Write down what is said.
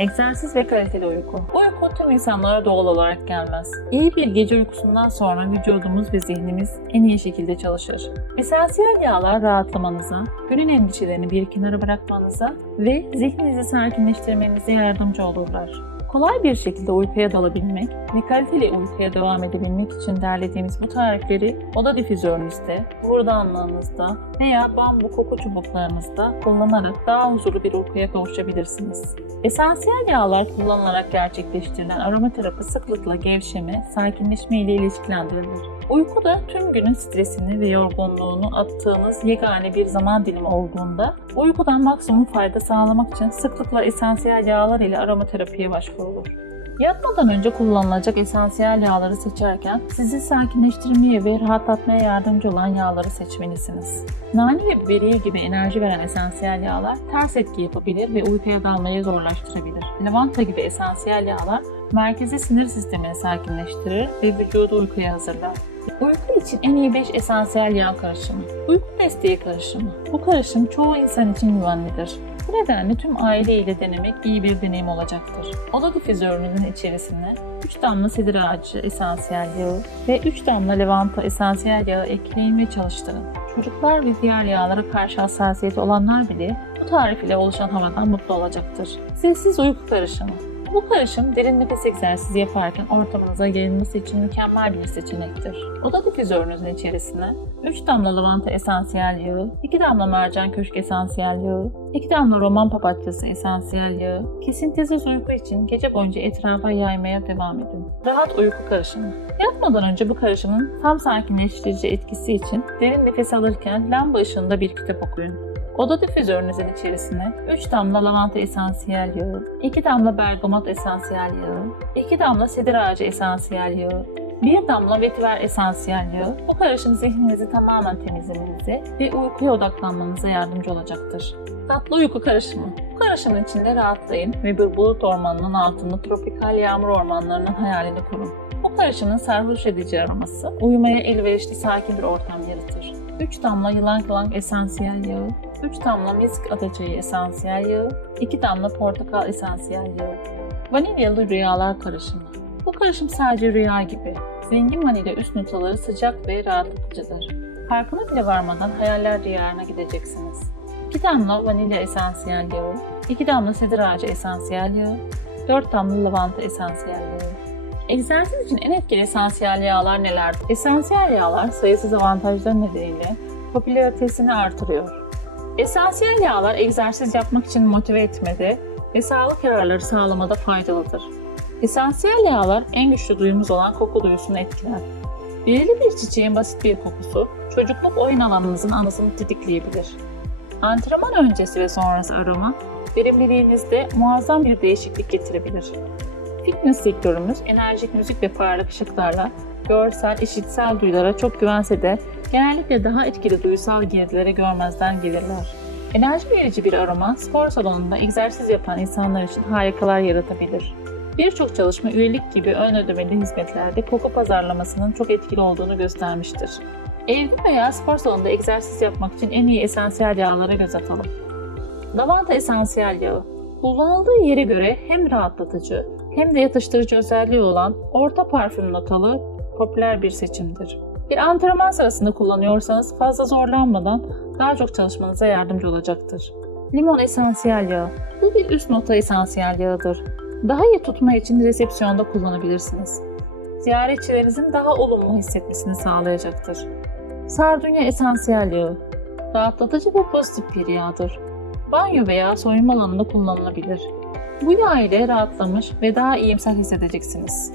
Egzersiz ve kaliteli uyku. Uyku tüm insanlara doğal olarak gelmez. İyi bir gece uykusundan sonra vücudumuz ve zihnimiz en iyi şekilde çalışır. Esansiyel yağlar rahatlamanıza, günün endişelerini bir kenara bırakmanıza ve zihninizi sakinleştirmenize yardımcı olurlar. Kolay bir şekilde uykuya dalabilmek ve kaliteli uykuya devam edebilmek için derlediğimiz bu tarifleri oda difüzörünüzde, buradanlığınızda veya bambu koku çubuklarınızda kullanarak daha huzurlu bir uykuya kavuşabilirsiniz. Esansiyel yağlar kullanılarak gerçekleştirilen aromaterapi sıklıkla gevşeme, sakinleşme ile ilişkilendirilir. Uyku da tüm günün stresini ve yorgunluğunu attığınız yegane bir zaman dilimi olduğunda uykudan maksimum fayda sağlamak için sıklıkla esansiyel yağlar ile aromaterapiye başvurulur. Yatmadan önce kullanılacak esansiyel yağları seçerken sizi sakinleştirmeye ve rahatlatmaya yardımcı olan yağları seçmelisiniz. Nane ve biberiye gibi enerji veren esansiyel yağlar ters etki yapabilir ve uykuya dalmayı zorlaştırabilir. Lavanta gibi esansiyel yağlar merkezi sinir sistemini sakinleştirir ve vücudu uykuya hazırlar. Uyku için en iyi 5 esansiyel yağ karışımı. Uyku desteği karışımı. Bu karışım çoğu insan için güvenlidir. Bu nedenle tüm aile ile denemek iyi bir deneyim olacaktır. Oda difüzörünüzün içerisine 3 damla sedir ağacı esansiyel yağı ve 3 damla lavanta esansiyel yağı ekleyin ve çalıştırın. Çocuklar ve diğer yağlara karşı hassasiyeti olanlar bile bu tarif ile oluşan havadan mutlu olacaktır. Sessiz uyku karışımı. Bu karışım derin nefes egzersizi yaparken ortamınıza yayılması için mükemmel bir seçenektir. Oda difüzörünüzün içerisine 3 damla lavanta esansiyel yağı, 2 damla mercan köşk esansiyel yağı, 2 damla roman papatyası esansiyel yağı, kesintisiz uyku için gece boyunca etrafa yaymaya devam edin. Rahat uyku karışımı. Yatmadan önce bu karışımın tam sakinleştirici etkisi için derin nefes alırken lamba ışığında bir kitap okuyun. Oda difüzörünüzün içerisine 3 damla lavanta esansiyel yağı, 2 damla bergamot esansiyel yağı, 2 damla sedir ağacı esansiyel yağı, 1 damla vetiver esansiyel yağı bu karışım zihninizi tamamen temizlemenize ve uykuya odaklanmanıza yardımcı olacaktır. Tatlı uyku karışımı. Bu karışımın içinde rahatlayın ve bir bulut ormanının altında tropikal yağmur ormanlarının hayalini kurun. Bu karışımın sarhoş edici aroması uyumaya elverişli sakin bir ortam yaratır. 3 damla yılan yılan esansiyel yağı, 3 damla misk adaçayı esansiyel yağı, 2 damla portakal esansiyel yağı. Vanilyalı rüyalar karışımı. Bu karışım sadece rüya gibi. Zengin vanilya üst notaları sıcak ve rahatlatıcıdır. Farkına bile varmadan hayaller diyarına gideceksiniz. 2 damla vanilya esansiyel yağı, 2 damla sedir ağacı esansiyel yağı, 4 damla lavanta esansiyel yağı. Egzersiz için en etkili esansiyel yağlar nelerdir? Esansiyel yağlar sayısız avantajları nedeniyle popülaritesini artırıyor. Esansiyel yağlar egzersiz yapmak için motive etmede ve sağlık yararları sağlamada faydalıdır. Esansiyel yağlar en güçlü duyumuz olan koku duyusunu etkiler. Belirli bir çiçeğin basit bir kokusu, çocukluk oyun alanınızın anısını tetikleyebilir. Antrenman öncesi ve sonrası aroma, verimliliğinizde muazzam bir değişiklik getirebilir. Fitness sektörümüz enerjik müzik ve parlak ışıklarla görsel, işitsel duyulara çok güvense de genellikle daha etkili duysal girdilere görmezden gelirler. Enerji verici bir aroma spor salonunda egzersiz yapan insanlar için harikalar yaratabilir. Birçok çalışma üyelik gibi ön ödemeli hizmetlerde koku pazarlamasının çok etkili olduğunu göstermiştir. Evde veya spor salonunda egzersiz yapmak için en iyi esansiyel yağlara göz atalım. Lavanta esansiyel yağı Kullanıldığı yere göre hem rahatlatıcı hem de yatıştırıcı özelliği olan orta parfüm notalı popüler bir seçimdir. Bir antrenman sırasında kullanıyorsanız fazla zorlanmadan daha çok çalışmanıza yardımcı olacaktır. Limon esansiyel yağı. Bu bir üst nota esansiyel yağıdır. Daha iyi tutma için resepsiyonda kullanabilirsiniz. Ziyaretçilerinizin daha olumlu hissetmesini sağlayacaktır. Sardunya esansiyel yağı. Rahatlatıcı ve pozitif bir yağdır. Banyo veya soyunma alanında kullanılabilir. Bu yağ ile rahatlamış ve daha iyimser hissedeceksiniz.